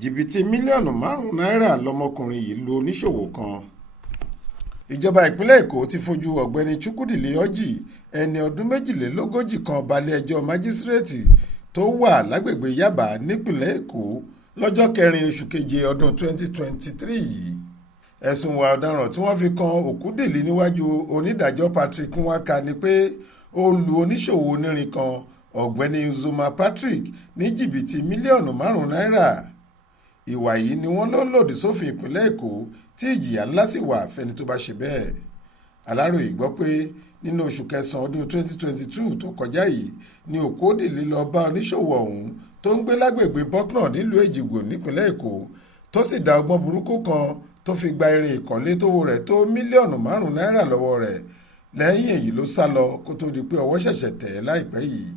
Jìbìtì mílíọ̀nù 5 náírà lọmọkùnrin yìí lu oníṣòwò kan. Ìjọba ìpínlẹ̀ Èkó ti fojú ọ̀gbẹ́ni Chukwudili Orji ẹni ọdún 42 kan balẹ̀-ẹjọ́ májísírèètì tó wà lágbègbè Yaba nípìnlẹ̀ Èkó lọ́jọ́ 4 oṣù keje ọdún 2023 yìí. Ẹ̀sùn ìwà ọ̀daràn tí wọ́n fi kan Òkúdìlí níwájú onídàájọ́ Patrick Nwaka ni pé ó lu oníṣòwò onírin kan ọ̀gbẹ́ni Uzoma Patrick ní jìbìtì mílíọ̀nù 5 náírà. Ìwà yìí ni wọ́n ló lòdì sófin ìpínlẹ̀ Èkó tí ìjìyà ńlá sì wà fẹ́ni tó bá ṣe bẹ́ẹ̀. Aláròyé gbọ́ pé nínú oṣù kẹsàn-án ọdún 2022 tó kọjá yìí ni Òkúdìlí lọ bá oníṣòwò ọ̀hún tó ń gbé lágbègbè Bọ́knà nílùú Èjìgbò nípínlẹ̀ Èkó tó sì dá ọgbọ́n burúkú kan tó fi gba irin ìkọ́lé tówó rẹ̀ tó mílíọ̀nù 5 náírà lọ́wọ́ rẹ̀. Lẹ́yìn èyí ló sá lọ kó tó di pé ọwọ́ ṣẹ̀ṣẹ̀ tẹ̀ ẹ́ láìpẹ́ yìí.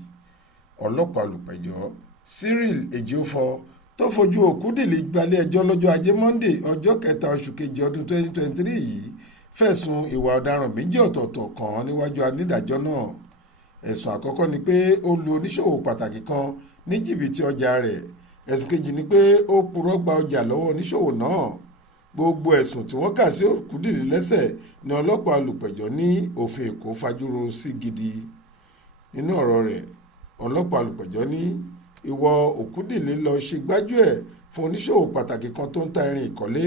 Ọlọ́pàá olùpẹ̀jọ́ Cyril Ejiofor tó fojú Òkúdìlí gbalé-ẹjọ́ lọ́jọ́ Ajé Monday ọjọ́ 3 oṣù kejì ọdún 2023 yìí fẹ̀sùn ìwà ọ̀daràn méjì ọ̀tọ̀ọ̀tọ̀ kàn án níwájú onídàájọ́ náà. Ẹ̀sùn àkọ́kọ́ ni pé ó lu oníṣòwò pàtàkì kan ní jìbìtì ọjà rẹ̀. Ẹ̀sùn kejì ni pé ó purọ́ gba ọjà lọ́wọ́ oníṣòwò náà. Gbogbo ẹ̀sùn tí wọ́n kà sí Òkúdìlí lẹ́sẹ̀ ni ọlọ́pàá olùpẹ̀jọ́ ní òfin Èkó fajúro sí gidi. Nínú ọ̀rọ̀ rẹ̀, ọlọ́pàá olùpẹ̀jọ́ ní ìwọ Òkúdìlí lọ ṣe gbájú-ẹ̀ fún oníṣòwò pàtàkì kan tó ń ta irin ìkọ́lé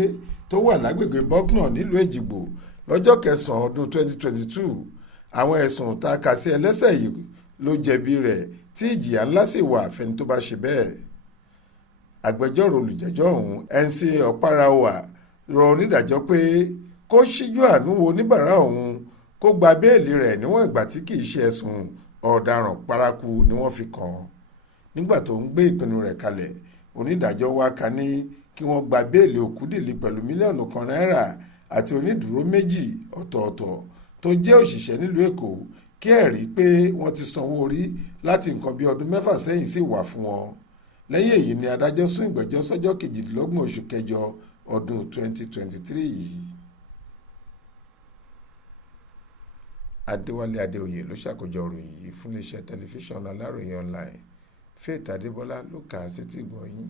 tó wà lágbègbè Bọ́knà nílùú Èjìgbò lọ́jọ́ 9 ọdún 2022. Àwọn ẹ̀sùn tá a kà sí ẹlẹ́sẹ̀ yìí ló jẹ̀bi rẹ̀ tí ìjìyà ńlá sì wà fẹ́ni tó bá ṣe bẹ́ẹ̀. Agbẹjọ́rò olùjẹ́jọ́ ọ̀hún NC Ọ̀páráwà rọ onídàájọ́ pé kó ṣíjú àánú wo oníbàárà òun kó gba béèlì rẹ̀ níwọ̀n ìgbà tí kì í ṣe ẹ̀sùn ọ̀daràn paraku ni wọ́n fi kàn án. Nígbà tó ń gbé ìpinnu rẹ̀ kalẹ̀, onídàájọ́ Nwaka ní kí wọ́n gba béèlì Òkúdìlí pẹ̀lú mílíọ̀nù 1 náírà àti onídùúró 2 ọ̀tọ̀ọ̀tọ̀ tó jẹ́ òṣìṣẹ́ nílùú Èkó kí ẹ̀rí pé wọ́n ti sanwó orí láti nǹkan bí ọdún 6 sẹ́yìn sì wà fún wọn. Lẹ́yìn èyí ni adájọ́ sún ìgbẹ́jọ́ sọ́jọ́ 28 oṣù kẹjọ ọdún 2023 yìí. Adéwálé Adéoyè ló ṣàkójọ ìròyìn yìí fún iléeṣẹ́ tẹlifíṣàn Aláròyé online. Faith Adébọ́lá ló kà á sétígbọ̀ọ́ yín.